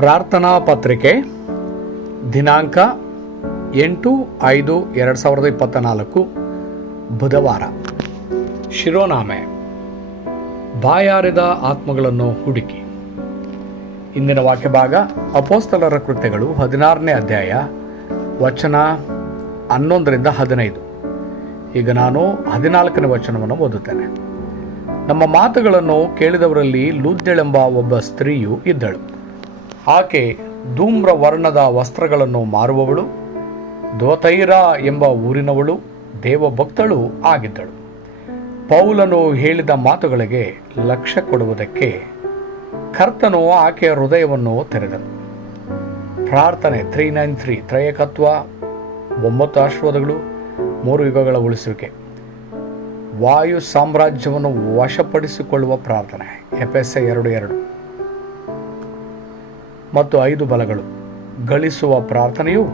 ಪ್ರಾರ್ಥನಾ ಪತ್ರಿಕೆ, ದಿನಾಂಕ ಎಂಟು ಐದು ಎರಡು ಸಾವಿರದ ಇಪ್ಪತ್ತ ನಾಲ್ಕು ಬುಧವಾರ. ಶಿರೋನಾಮೆ, ಬಾಯಾರಿದ ಆತ್ಮಗಳನ್ನು ಹುಡುಕಿ. ಇಂದಿನ ವಾಕ್ಯಭಾಗ, ಅಪೋಸ್ತಲರ ಕೃತ್ಯಗಳು ಹದಿನಾರನೇ ಅಧ್ಯಾಯ, ವಚನ ಹನ್ನೊಂದರಿಂದ ಹದಿನೈದು. ಈಗ ನಾನು ಹದಿನಾಲ್ಕನೇ ವಚನವನ್ನು ಓದುತ್ತೇನೆ. ನಮ್ಮ ಮಾತುಗಳನ್ನು ಕೇಳಿದವರಲ್ಲಿ ಲೂದ್ದೆಳೆಂಬ ಒಬ್ಬ ಸ್ತ್ರೀಯು ಇದ್ದಳು. ಆಕೆ ಧೂಮ್ರ ವರ್ಣದ ವಸ್ತ್ರಗಳನ್ನು ಮಾರುವವಳು, ದೋತೈರ ಎಂಬ ಊರಿನವಳು, ದೇವಭಕ್ತಳು ಆಗಿದ್ದಳು. ಪೌಲನು ಹೇಳಿದ ಮಾತುಗಳಿಗೆ ಲಕ್ಷ್ಯ ಕೊಡುವುದಕ್ಕೆ ಕರ್ತನು ಆಕೆಯ ಹೃದಯವನ್ನು ತೆರೆದನು. ಪ್ರಾರ್ಥನೆ ತ್ರೀ ನೈನ್ ತ್ರೀ, ತ್ರಯಕತ್ವ, ಒಂಬತ್ತು ಆಶೀರ್ವಾದಗಳು, ಮೂರು ಯುಗಗಳ ಉಳಿಸುವಿಕೆ. ವಾಯು ಸಾಮ್ರಾಜ್ಯವನ್ನು ವಶಪಡಿಸಿಕೊಳ್ಳುವ ಪ್ರಾರ್ಥನೆ ಎಫ್ ಎಸ್ ಎ ಎರಡು ಎರಡು. ಮತ್ತು ಐದು ಬಲಗಳು. ಗಳಿಸುವ ಪ್ರಾರ್ಥನೆಯು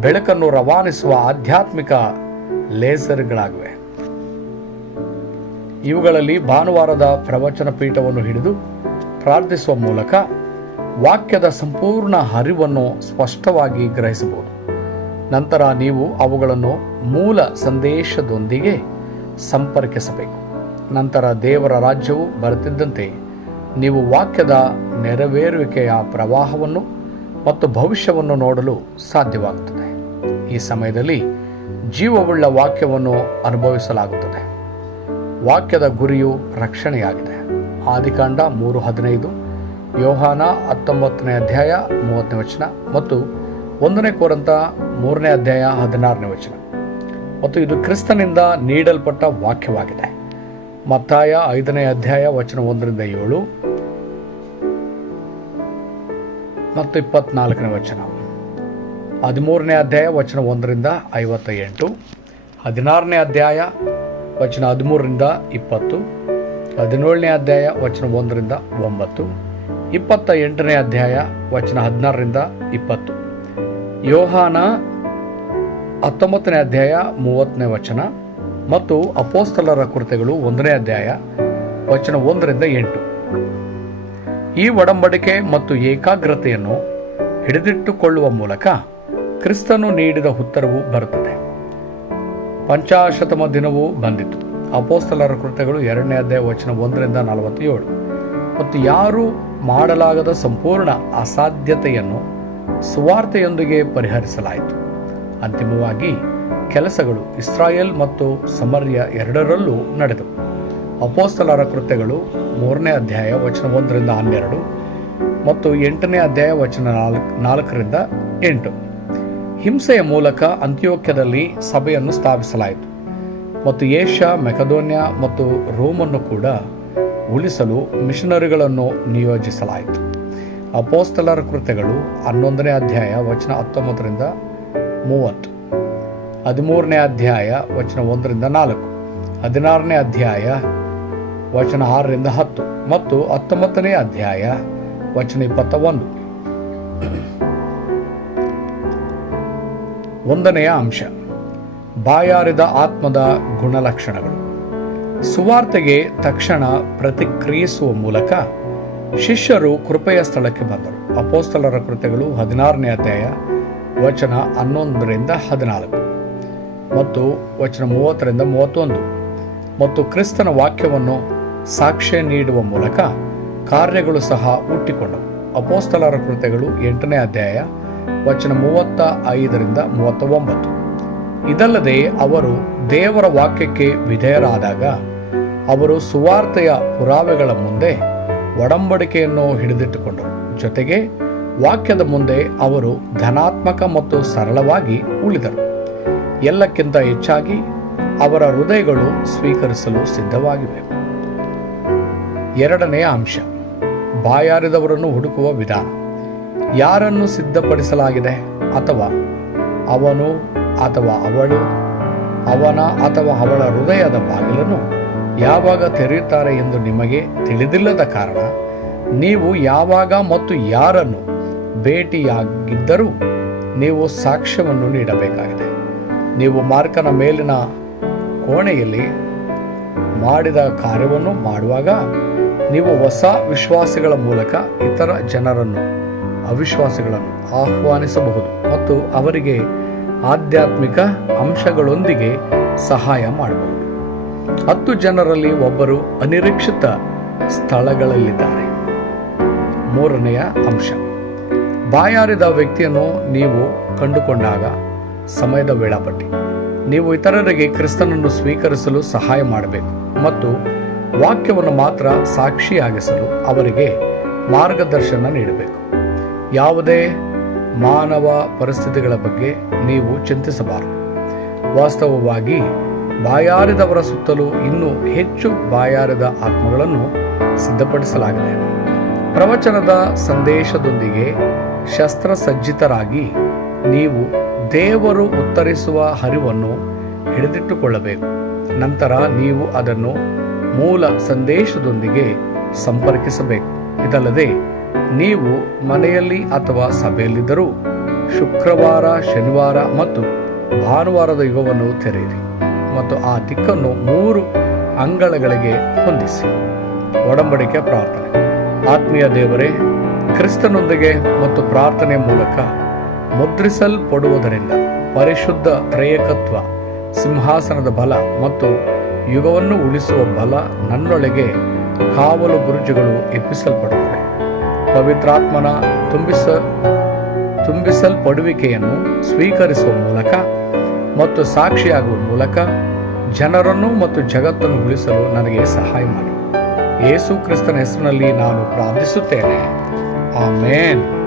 ಬೆಳಕನ್ನು ರವಾನಿಸುವ ಆಧ್ಯಾತ್ಮಿಕ ಲೇಸರ್ಗಳಾಗಿವೆ. ಇವುಗಳಲ್ಲಿ ಭಾನುವಾರದ ಪ್ರವಚನ ಪೀಠವನ್ನು ಹಿಡಿದು ಪ್ರಾರ್ಥಿಸುವ ಮೂಲಕ ವಾಕ್ಯದ ಸಂಪೂರ್ಣ ಹರಿವನ್ನು ಸ್ಪಷ್ಟವಾಗಿ ಗ್ರಹಿಸಬಹುದು. ನಂತರ ನೀವು ಅವುಗಳನ್ನು ಮೂಲ ಸಂದೇಶದೊಂದಿಗೆ ಸಂಪರ್ಕಿಸಬೇಕು. ನಂತರ ದೇವರ ರಾಜ್ಯವು ಬರುತ್ತಿದ್ದಂತೆ ನೀವು ವಾಕ್ಯದ ನೆರವೇರುವಿಕೆಯ ಪ್ರವಾಹವನ್ನು ಮತ್ತು ಭವಿಷ್ಯವನ್ನು ನೋಡಲು ಸಾಧ್ಯವಾಗುತ್ತದೆ. ಈ ಸಮಯದಲ್ಲಿ ಜೀವವುಳ್ಳ ವಾಕ್ಯವನ್ನು ಅನುಭವಿಸಲಾಗುತ್ತದೆ. ವಾಕ್ಯದ ಗುರಿಯು ರಕ್ಷಣೆಯಾಗಿದೆ. ಆದಿಕಾಂಡ ಮೂರು ಹದಿನೈದು, ಯೋಹಾನ ಹತ್ತೊಂಬತ್ತನೇ ಅಧ್ಯಾಯ ಮೂವತ್ತನೇ ವಚನ ಮತ್ತು ಒಂದನೇ ಕೋರಂತ ಮೂರನೇ ಅಧ್ಯಾಯ ಹದಿನಾರನೇ ವಚನ. ಮತ್ತು ಇದು ಕ್ರಿಸ್ತನಿಂದ ನೀಡಲ್ಪಟ್ಟ ವಾಕ್ಯವಾಗಿದೆ. ಮತ್ತಾಯ ಐದನೇ ಅಧ್ಯಾಯ ವಚನ ಒಂದರಿಂದ ಏಳು. ಮತ್ತು ಇಪ್ಪತ್ನಾಲ್ಕನೇ ವಚನ. ಹದಿಮೂರನೇ ಅಧ್ಯಾಯ ವಚನ ಒಂದರಿಂದ ಐವತ್ತ ಎಂಟು ಹದಿನಾರನೇ ಅಧ್ಯಾಯ ವಚನ ಹದಿಮೂರರಿಂದ ಇಪ್ಪತ್ತು. ಹದಿನೇಳನೇ ಅಧ್ಯಾಯ ವಚನ ಒಂದರಿಂದ ಒಂಬತ್ತು. ಇಪ್ಪತ್ತ ಎಂಟನೇ ಅಧ್ಯಾಯ ವಚನ ಹದಿನಾರರಿಂದ ಇಪ್ಪತ್ತು. ಯೋಹಾನ ಹತ್ತೊಂಬತ್ತನೇ ಅಧ್ಯಾಯ ಮೂವತ್ತನೇ ವಚನ. ಮತ್ತು ಅಪೋಸ್ತಲರ ಕೃತ್ಯಗಳು ಒಂದನೇ ಅಧ್ಯಾಯ, ವಚನ ಒಂದರಿಂದ ಎಂಟು. ಈ ಒಡಂಬಡಿಕೆ ಮತ್ತು ಏಕಾಗ್ರತೆಯನ್ನು ಹಿಡಿದಿಟ್ಟುಕೊಳ್ಳುವ ಮೂಲಕ ಕ್ರಿಸ್ತನು ನೀಡಿದ ಉತ್ತರವು ಬರುತ್ತದೆ. ಪಂಚಾಶತಮ ದಿನವೂ ಬಂದಿತು. ಅಪೋಸ್ತಲರ ಕೃತ್ಯಗಳು ಎರಡನೇ ಅಧ್ಯಾಯ, ವಚನ ಒಂದರಿಂದ ನಲವತ್ತೇಳು. ಮತ್ತು ಯಾರು ಮಾಡಲಾಗದ ಸಂಪೂರ್ಣ ಅಸಾಧ್ಯತೆಯನ್ನು ಸುವಾರ್ತೆಯೊಂದಿಗೆ ಪರಿಹರಿಸಲಾಯಿತು. ಅಂತಿಮವಾಗಿ ಕೆಲಸಗಳು ಇಸ್ರಾಯೇಲ್ ಮತ್ತು ಸಮರ್ಯ ಎರಡರಲ್ಲೂ ನಡೆದವು. ಅಪೋಸ್ತಲರ ಕೃತ್ಯಗಳು ಮೂರನೇ ಅಧ್ಯಾಯ ವಚನ ಒಂದರಿಂದ ಹನ್ನೆರಡು ಮತ್ತು ಎಂಟನೇ ಅಧ್ಯಾಯ ವಚನ ನಾಲ್ಕು, ನಾಲ್ಕರಿಂದ ಎಂಟು. ಹಿಂಸೆಯ ಮೂಲಕ ಅಂತ್ಯೋಕ್ಯದಲ್ಲಿ ಸಭೆಯನ್ನು ಸ್ಥಾಪಿಸಲಾಯಿತು ಮತ್ತು ಏಷ್ಯಾ, ಮೆಕದೋನ್ಯ ಮತ್ತು ರೋಮನ್ನು ಕೂಡ ಉಳಿಸಲು ಮಿಷನರಿಗಳನ್ನು ನಿಯೋಜಿಸಲಾಯಿತು. ಅಪೋಸ್ತಲರ ಕೃತ್ಯಗಳು ಹನ್ನೊಂದನೇ ಅಧ್ಯಾಯ ವಚನ ಹತ್ತೊಂಬತ್ತರಿಂದ ಮೂವತ್ತು. ಹದಿಮೂರನೇ ಅಧ್ಯಾಯ ವಚನ ಒಂದರಿಂದ ನಾಲ್ಕು. ಹದಿನಾರನೇ ಅಧ್ಯಾಯ ವಚನ ಆರರಿಂದ ಹತ್ತು. ಮತ್ತು ಹತ್ತೊಂಬತ್ತನೇ ಅಧ್ಯಾಯ ವಚನ ಇಪ್ಪತ್ತ ಒಂದು ಒಂದನೆಯ ಅಂಶ. ಬಾಯಾರಿದ ಆತ್ಮದ ಗುಣಲಕ್ಷಣಗಳು. ಸುವಾರ್ತೆಗೆ ತಕ್ಷಣ ಪ್ರತಿಕ್ರಿಯಿಸುವ ಮೂಲಕ ಶಿಷ್ಯರು ಕೃಪೆಯ ಸ್ಥಳಕ್ಕೆ ಬಂದರು. ಅಪೋಸ್ತಲರ ಕೃತ್ಯಗಳು ಹದಿನಾರನೇ ಅಧ್ಯಾಯ ವಚನ ಹನ್ನೊಂದರಿಂದ ಹದಿನಾಲ್ಕು. ಮತ್ತು ವಚನ ಮೂವತ್ತರಿಂದ ಮೂವತ್ತೊಂದು. ಮತ್ತು ಕ್ರಿಸ್ತನ ವಾಕ್ಯವನ್ನು ಸಾಕ್ಷ್ಯ ನೀಡುವ ಮೂಲಕ ಕಾರ್ಯಗಳು ಸಹ ಹುಟ್ಟಿಕೊಂಡವು. ಅಪೋಸ್ತಲರ ಕೃತ್ಯಗಳು ಎಂಟನೇ ಅಧ್ಯಾಯ, ವಚನ ಮೂವತ್ತ ಐದರಿಂದ ಮೂವತ್ತ ಒಂಬತ್ತು ಇದಲ್ಲದೆ ಅವರು ದೇವರ ವಾಕ್ಯಕ್ಕೆ ವಿಧೇಯರಾದಾಗ, ಅವರು ಸುವಾರ್ತೆಯ ಪುರಾವೆಗಳ ಮುಂದೆ ಒಡಂಬಡಿಕೆಯನ್ನು ಹಿಡಿದಿಟ್ಟುಕೊಂಡರು. ಜೊತೆಗೆ ವಾಕ್ಯದ ಮುಂದೆ ಅವರು ಧನಾತ್ಮಕ ಮತ್ತು ಸರಳವಾಗಿ ಉಳಿದರು. ಎಲ್ಲಕ್ಕಿಂತ ಹೆಚ್ಚಾಗಿ ಅವರ ಹೃದಯಗಳು ಸ್ವೀಕರಿಸಲು ಸಿದ್ಧವಾಗಿವೆ. ಎರಡನೆಯ ಅಂಶ, ಬಾಯಾರಿದವರನ್ನು ಹುಡುಕುವ ವಿಧಾನ. ಯಾರನ್ನು ಸಿದ್ಧಪಡಿಸಲಾಗಿದೆ ಅಥವಾ ಅವನು ಅಥವಾ ಅವಳು, ಅವನ ಅಥವಾ ಅವಳ ಹೃದಯದ ಬಾಗಿಲನ್ನು ಯಾವಾಗ ತೆರೆಯುತ್ತಾರೆ ಎಂದು ನಿಮಗೆ ತಿಳಿದಿಲ್ಲದ ಕಾರಣ, ನೀವು ಯಾವಾಗ ಮತ್ತು ಯಾರನ್ನು ಭೇಟಿಯಾಗಿದ್ದರೂ ನೀವು ಸಾಕ್ಷ್ಯವನ್ನು ನೀಡಬೇಕಾಗಿದೆ. ನೀವು ಮಾರ್ಕನ ಮೇಲಿನ ಕೋಣೆಯಲ್ಲಿ ಮಾಡಿದ ಕಾರ್ಯವನ್ನು ಮಾಡುವಾಗ ನೀವು ಹೊಸ ವಿಶ್ವಾಸಿಗಳ ಮೂಲಕ ಇತರ ಜನರನ್ನು, ಅವಿಶ್ವಾಸಿಗಳನ್ನು ಆಹ್ವಾನಿಸಬಹುದು ಮತ್ತು ಅವರಿಗೆ ಆಧ್ಯಾತ್ಮಿಕ ಅಂಶಗಳೊಂದಿಗೆ ಸಹಾಯ ಮಾಡಬಹುದು. ಹತ್ತು ಜನರಲ್ಲಿ ಒಬ್ಬರು ಅನಿರೀಕ್ಷಿತ ಸ್ಥಳಗಳಲ್ಲಿದ್ದಾರೆ. ಮೂರನೆಯ ಅಂಶ, ಬಾಯಾರಿದ ವ್ಯಕ್ತಿಯನ್ನು ನೀವು ಕಂಡುಕೊಂಡಾಗ ಸಮಯದ ವೇಳಾಪಟ್ಟಿ. ನೀವು ಇತರರಿಗೆ ಕ್ರಿಸ್ತನನ್ನು ಸ್ವೀಕರಿಸಲು ಸಹಾಯ ಮಾಡಬೇಕು ಮತ್ತು ವಾಕ್ಯವನ್ನು ಮಾತ್ರ ಸಾಕ್ಷಿಯಾಗಿಸಲು ಅವರಿಗೆ ಮಾರ್ಗದರ್ಶನ ನೀಡಬೇಕು. ಯಾವುದೇ ಮಾನವ ಪರಿಸ್ಥಿತಿಗಳ ಬಗ್ಗೆ ನೀವು ಚಿಂತಿಸಬಾರದು. ವಾಸ್ತವವಾಗಿ ಬಾಯಾರಿದವರ ಸುತ್ತಲೂ ಇನ್ನೂ ಹೆಚ್ಚು ಬಾಯಾರಿದ ಆತ್ಮಗಳನ್ನು ಸಿದ್ಧಪಡಿಸಲಾಗಿದೆ. ಪ್ರವಚನದ ಸಂದೇಶದೊಂದಿಗೆ ಶಸ್ತ್ರಸಜ್ಜಿತರಾಗಿ ನೀವು ದೇವರು ಉತ್ತರಿಸುವ ಹರಿವನ್ನು ಹಿಡಿದಿಟ್ಟುಕೊಳ್ಳಬೇಕು. ನಂತರ ನೀವು ಅದನ್ನು ಮೂಲ ಸಂದೇಶದೊಂದಿಗೆ ಸಂಪರ್ಕಿಸಬೇಕು. ಇದಲ್ಲದೆ ನೀವು ಮನೆಯಲ್ಲಿ ಅಥವಾ ಸಭೆಯಲ್ಲಿದ್ದರೂ ಶುಕ್ರವಾರ, ಶನಿವಾರ ಮತ್ತು ಭಾನುವಾರದ ಯುಗವನ್ನು ತೆರೆಯಿರಿ ಮತ್ತು ಆ ದಿಕ್ಕನ್ನು ಮೂರು ಅಂಗಳಗಳಿಗೆ ಹೊಂದಿಸಿ. ಒಡಂಬಡಿಕೆ ಪ್ರಾರ್ಥನೆ. ಆತ್ಮೀಯ ದೇವರೇ, ಕ್ರಿಸ್ತನೊಂದಿಗೆ ಮತ್ತು ಪ್ರಾರ್ಥನೆ ಮೂಲಕ ಮುದ್ರಿಸಲ್ಪಡುವುದರಿಂದ ಪರಿಶುದ್ಧ ತ್ರಯಕತ್ವ, ಸಿಂಹಾಸನದ ಬಲ ಮತ್ತು ಯುಗವನ್ನು ಉಳಿಸುವ ಬಲ ನನ್ನೊಳಗೆ ಕಾವಲು ಬುರುಜುಗಳು ಎಬ್ಬಿಸಲ್ಪಡುತ್ತವೆ. ಪವಿತ್ರಾತ್ಮನ ತುಂಬಿಸ, ತುಂಬಿಸಲ್ಪಡುವಿಕೆಯನ್ನು ಸ್ವೀಕರಿಸುವ ಮೂಲಕ ಮತ್ತು ಸಾಕ್ಷಿಯಾಗುವ ಮೂಲಕ ಜನರನ್ನು ಮತ್ತು ಜಗತ್ತನ್ನು ಉಳಿಸಲು ನನಗೆ ಸಹಾಯ ಮಾಡಿ. ಯೇಸು ಕ್ರಿಸ್ತನ ಹೆಸರಿನಲ್ಲಿ ನಾನು ಪ್ರಾರ್ಥಿಸುತ್ತೇನೆ. ಆಮೇನ್.